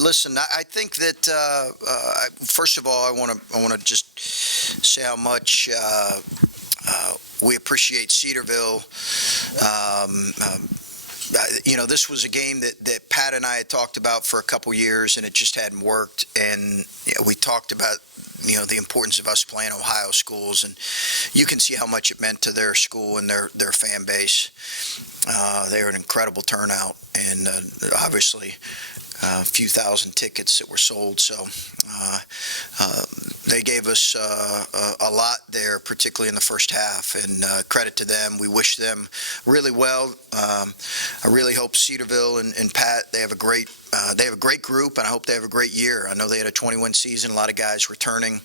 Listen, I think that first of all, I want to just say how much we appreciate Cedarville. This was a game that Pat and I had talked about for a couple years, and it just hadn't worked. And we talked about the importance of us playing Ohio schools, and you can see how much it meant to their school and their fan base. They were an incredible turnout, and obviously a few thousand tickets that were sold. So they gave us a lot there, particularly in the first half, and credit to them. We wish them really well. I really hope Cedarville and Pat, they have a great group, and I hope they have a great year. I know they had a 20-win season, a lot of guys returning.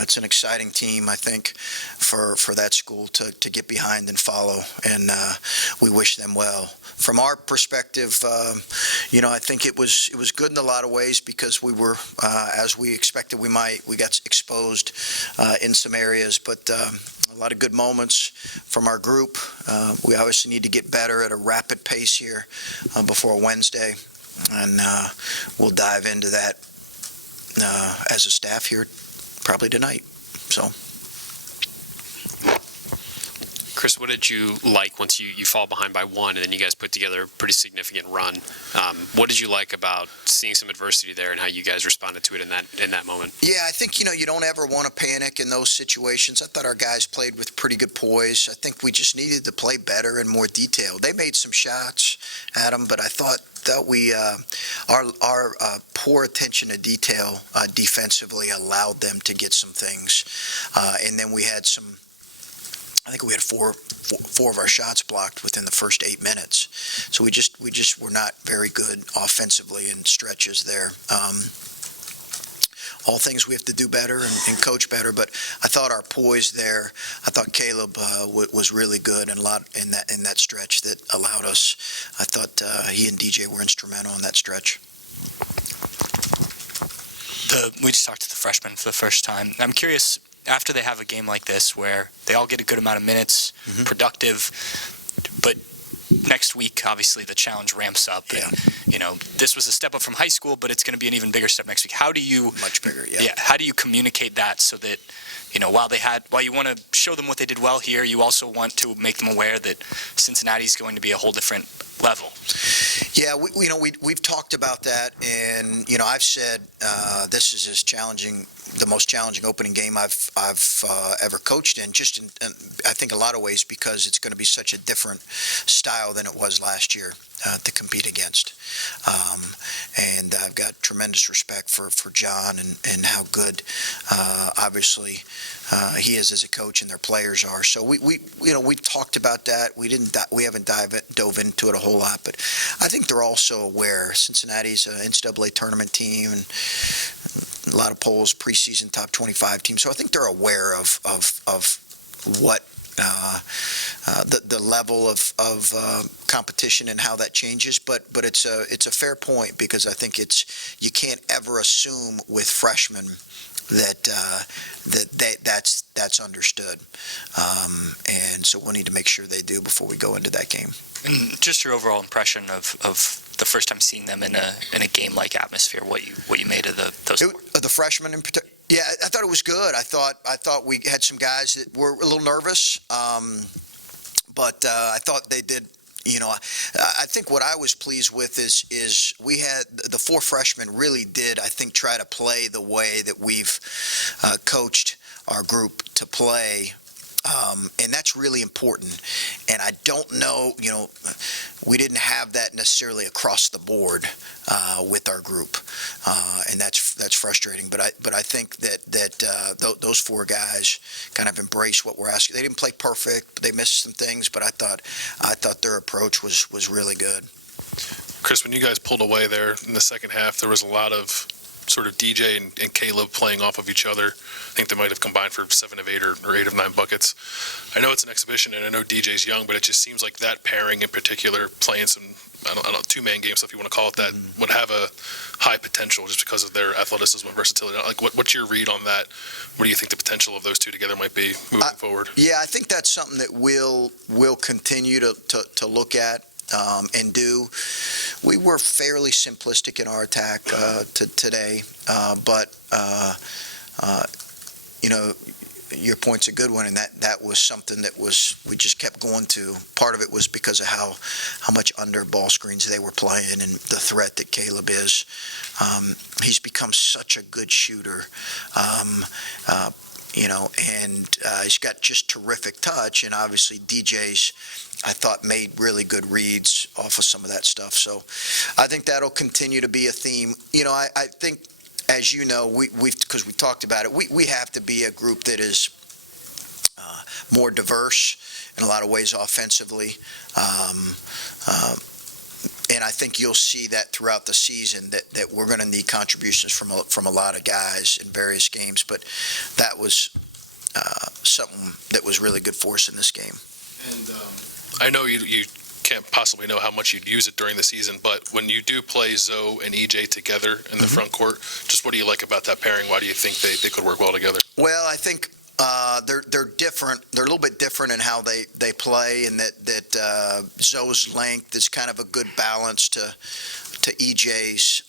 It's an exciting team, I think, for that school to get behind and follow, and we wish them well. From our perspective, I think it was good in a lot of ways because we were, as we expected we might. We got exposed in some areas, but a lot of good moments from our group. We obviously need to get better at a rapid pace here before Wednesday, and we'll dive into that as a staff here probably tonight. So, Chris, what did you like once you fall behind by one and then you guys put together a pretty significant run? What did you like about seeing some adversity there and how you guys responded to it in that moment? Yeah, I think, you don't ever want to panic in those situations. I thought our guys played with pretty good poise. I think we just needed to play better and more detail. They made some shots at them, but I thought we our poor attention to detail defensively allowed them to get some things, and then we had some. I think we had four of our shots blocked within the first 8 minutes. So we just were not very good offensively in stretches there. All things we have to do better and coach better, but I thought our poise there. I thought Caleb was really good and a lot in that stretch that allowed us. I thought he and DJ were instrumental in that stretch. We just talked to the freshmen for the first time. I'm curious, after they have a game like this where they all get a good amount of minutes, productive, but next week, obviously, the challenge ramps up. Yeah. And, this was a step up from high school, but it's going to be an even bigger step next week. How do you... Much bigger, yeah. Yeah, how do you communicate that so that, while you want to show them what they did well here, you also want to make them aware that Cincinnati's going to be a whole different level? Yeah, we've talked about that, and I've said this is the most challenging opening game I've ever coached in. I think a lot of ways because it's going to be such a different style than it was last year to compete against. And I've got tremendous respect for John and how good, obviously, he is as a coach and their players are. So we've talked about that. We haven't dove into it a whole lot, but I think they're also aware. Cincinnati's an NCAA tournament team, and a lot of polls, preseason top 25 team. So I think they're aware of what the level of competition and how that changes. But it's a fair point because I think you can't ever assume with freshmen that's understood, and so we'll need to make sure they do before we go into that game. And just your overall impression of the first time seeing them in a game-like atmosphere, what you made of the freshmen in particular. Yeah, I thought it was good. I thought we had some guys that were a little nervous, but I thought they did. I think what I was pleased with is we had the four freshmen really did, I think, try to play the way that we've coached our group to play. And that's really important. And I don't know, we didn't have that necessarily across the board with our group, and that's frustrating. But I think that those four guys kind of embraced what we're asking. They didn't play perfect, but they missed some things. But I thought their approach was really good. Chris, when you guys pulled away there in the second half, there was a lot of sort of DJ and Caleb playing off of each other. I think they might have combined for 7 of 8 or 8 of 9 buckets. I know it's an exhibition, and I know DJ's young, but it just seems like that pairing in particular, playing some, I don't know, two-man game stuff, if you want to call it that, would have a high potential just because of their athleticism and versatility. Like, what's your read on that? What do you think the potential of those two together might be moving forward? Yeah, I think that's something that we'll continue to look at and do. we were fairly simplistic in our attack today, but your point's a good one, and that was something that we just kept going to. Part of it was because of how much under ball screens they were playing and the threat that Caleb is. He's become such a good shooter, and he's got just terrific touch, and obviously DJ's, I thought, made really good reads off of some of that stuff. So I think that'll continue to be a theme. I think, as you know, because we talked about it, we have to be a group that is more diverse in a lot of ways offensively. And I think you'll see that throughout the season, that we're going to need contributions from a lot of guys in various games. But that was something that was really good for us in this game. And I know you can't possibly know how much you'd use it during the season, but when you do play Zoe and EJ together in the front court, just what do you like about that pairing? Why do you think they could work well together? Well, I think they're different. They're a little bit different in how they play, and that Zoe's length is kind of a good balance to EJ's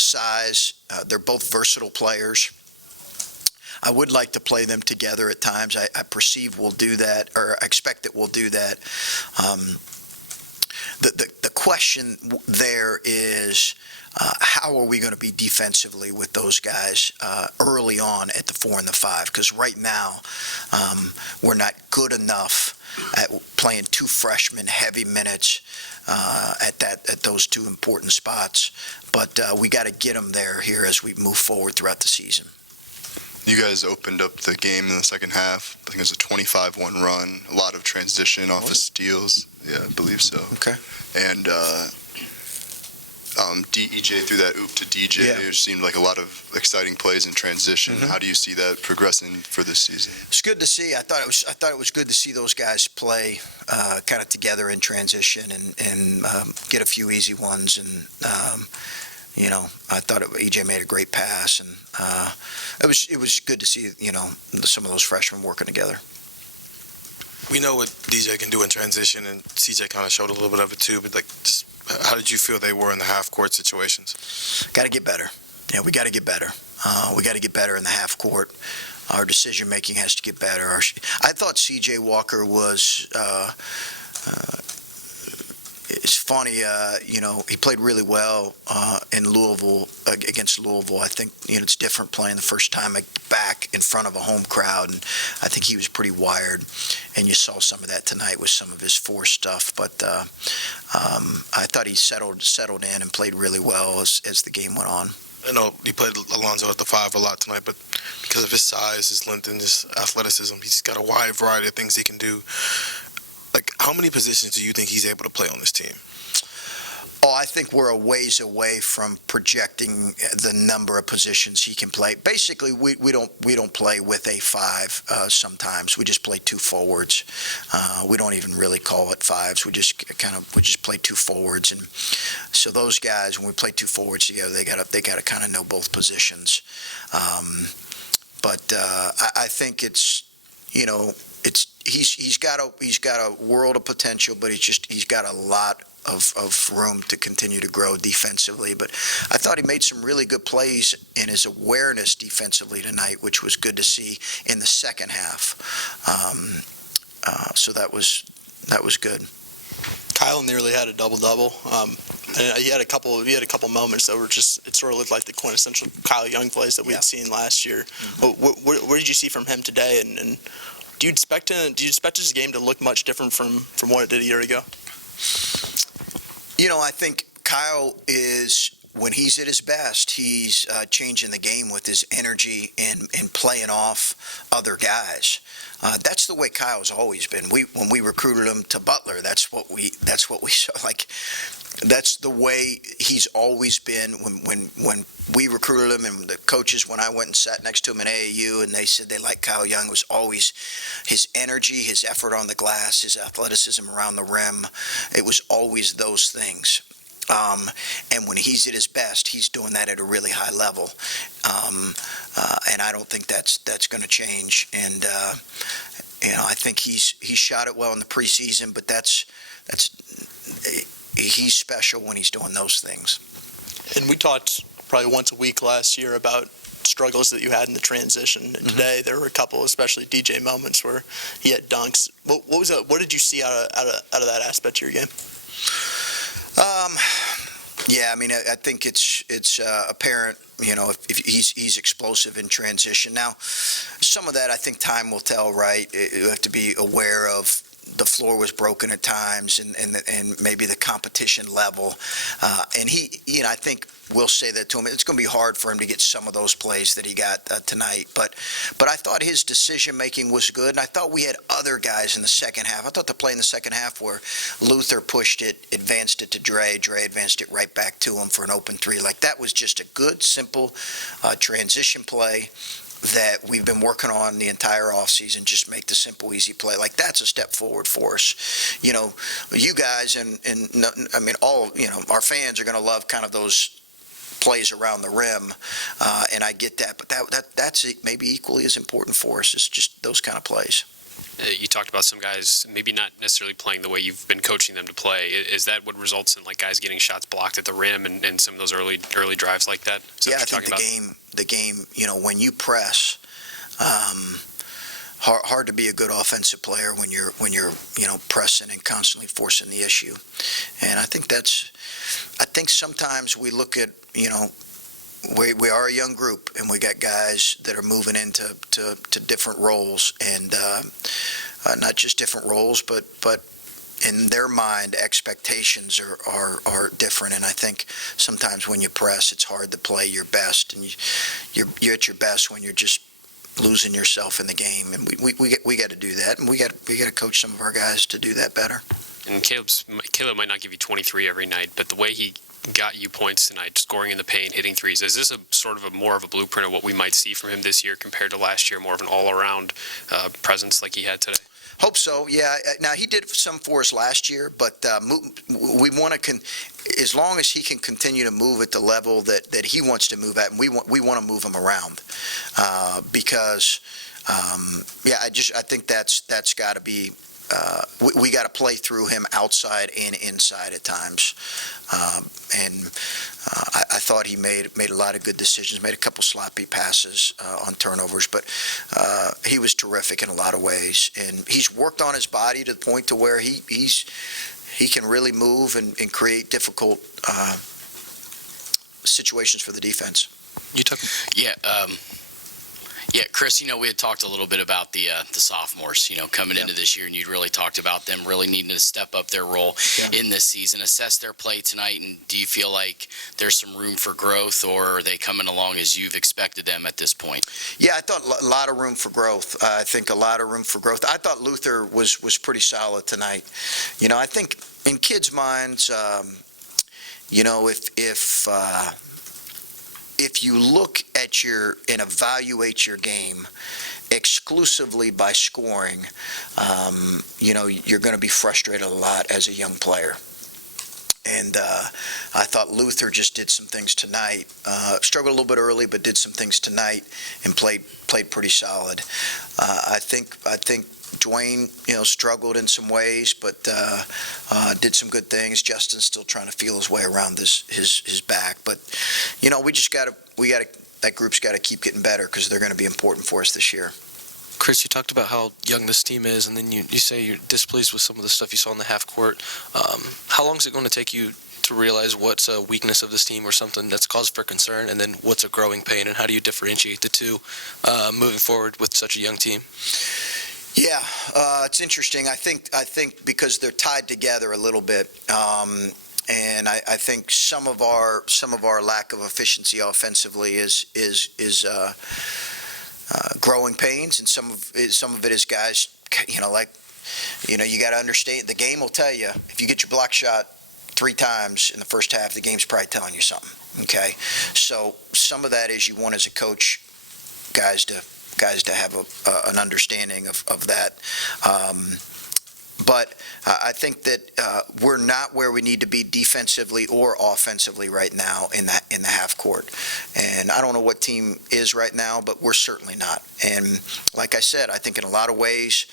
size. They're both versatile players. I would like to play them together at times. I perceive we'll do that, or I expect that we'll do that. The question there is, how are we going to be defensively with those guys early on at the 4 and the 5? Because right now, we're not good enough at playing two freshmen heavy minutes at those two important spots. But we got to get them there here as we move forward throughout the season. You guys opened up the game in the second half. I think it was a 25-1 run, a lot of transition off of steals. Yeah, I believe so. Okay. And EJ threw that oop to DJ. Yeah. It seemed like a lot of exciting plays in transition. How do you see that progressing for this season? It's good to see. I thought it was good to see those guys play kind of together in transition and get a few easy ones. And I thought EJ made a great pass, and it was good to see some of those freshmen working together. We know what DJ can do in transition, and CJ kind of showed a little bit of it too. But just how did you feel they were in the half-court situations? Got to get better. Yeah, we got to get better. We got to get better in the half court. Our decision making has to get better. I thought CJ Walker was. It's funny, he played really well in Louisville, against Louisville. I think, it's different playing the first time back in front of a home crowd, and I think he was pretty wired, and you saw some of that tonight with some of his force stuff, but I thought he settled in and played really well as the game went on. I know he played Alonzo at the 5 a lot tonight, but because of his size, his length, and his athleticism, he's got a wide variety of things he can do. How many positions do you think he's able to play on this team? Oh, I think we're a ways away from projecting the number of positions he can play. Basically, we don't play with a 5 sometimes. We just play 2 forwards. We don't even really call it 5s. We just play 2 forwards, and so those guys, when we play 2 forwards together, they got to kind of know both positions. But I think it's. He's got a world of potential, but he's got a lot of room to continue to grow defensively. But I thought he made some really good plays in his awareness defensively tonight, which was good to see in the second half. So that was good. Kyle nearly had a double-double. And he had a couple moments that were it sort of looked like the quintessential Kyle Young plays that we'd seen last year. Mm-hmm. What did you see from him today? And do you expect his game to look much different from what it did a year ago? I think Kyle is, when he's at his best, he's changing the game with his energy and playing off other guys. That's the way Kyle's always been. When we recruited him to Butler, that's what we saw. That's the way he's always been. When we recruited him, and the coaches, when I went and sat next to him in AAU, and they said they liked Kyle Young, was always his energy, his effort on the glass, his athleticism around the rim. It was always those things. And when he's at his best, he's doing that at a really high level. And I don't think that's going to change. And he shot it well in the preseason, but he he's special when he's doing those things. And we talked probably once a week last year about struggles that you had in the transition. And today there were a couple, especially DJ moments where he had dunks. What did you see out of that aspect of your game? Yeah, I mean, I think it's apparent, if he's explosive in transition. Now, some of that I think time will tell, right? You have to be aware of the floor was broken at times and maybe the competition level. And he, I think we'll say that to him. It's going to be hard for him to get some of those plays that he got tonight. But I thought his decision-making was good, and I thought we had other guys in the second half. I thought the play in the second half where Luther pushed it, advanced it to Dre advanced it right back to him for an open three. Like, that was just a good, simple transition play that we've been working on the entire offseason, just make the simple, easy play. Like, that's a step forward for us. You guys and I mean, all, our fans are going to love kind of those plays around the rim, and I get that, but that's maybe equally as important for us, is just those kind of plays. You talked about some guys maybe not necessarily playing the way you've been coaching them to play. Is that what results in, like, guys getting shots blocked at the rim and some of those early drives like that? Yeah, I think the game, when you press, hard to be a good offensive player when you're pressing and constantly forcing the issue. And I think sometimes we look at, we are a young group, and we got guys that are moving into to different roles, and not just different roles, but in their mind, expectations are different. And I think sometimes when you press, it's hard to play your best, and you're at your best when you're just losing yourself in the game. And we got to do that, and we got to coach some of our guys to do that better. And Caleb might not give you 23 every night, but the way he got you points tonight, scoring in the paint, hitting threes, is this a sort of more of a blueprint of what we might see from him this year compared to last year, more of an all-around presence like he had today? Hope so, yeah. Now, he did some for us last year, but we want to, as long as he can continue to move at the level that he wants to move at, and we want to move him around, because, I think that's got to be, we got to play through him outside and inside at times. I thought he made a lot of good decisions, made a couple sloppy passes on turnovers, but he was terrific in a lot of ways. And he's worked on his body to the point to where he can really move and create difficult situations for the defense. Yeah, Chris, we had talked a little bit about the sophomores, coming into this year, and you'd really talked about them really needing to step up their role in this season. Assess their play tonight, and do you feel like there's some room for growth, or are they coming along as you've expected them at this point? Yeah, I thought a lot of room for growth. I think a lot of room for growth. I thought Luther was pretty solid tonight. I think in kids' minds, if you look at and evaluate your game exclusively by scoring, you're going to be frustrated a lot as a young player. And I thought Luther just did some things tonight. Struggled a little bit early, but did some things tonight and played pretty solid. I think Dwayne, struggled in some ways, but did some good things. Justin's still trying to feel his way around his back, but that group's got to keep getting better, because they're going to be important for us this year. Chris, you talked about how young this team is, and then you say you're displeased with some of the stuff you saw in the half court. How long is it going to take you to realize what's a weakness of this team or something that's cause for concern, and then what's a growing pain, and how do you differentiate the two moving forward with such a young team? Yeah, it's interesting. I think because they're tied together a little bit, and I think some of our lack of efficiency offensively is growing pains, and some of it is guys, you got to understand, the game will tell you, if you get your block shot 3 times in the first half, the game's probably telling you something, okay? So some of that is you want, as a coach, guys to have an understanding of that. But I think that we're not where we need to be defensively or offensively right now in the half court. And I don't know what team is right now, but we're certainly not. And like I said, I think in a lot of ways,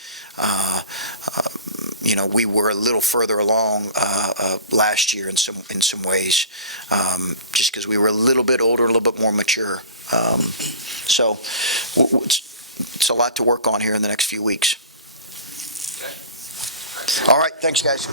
we were a little further along last year in some ways, just because we were a little bit older, a little bit more mature. So it's a lot to work on here in the next few weeks. All right, thanks, guys.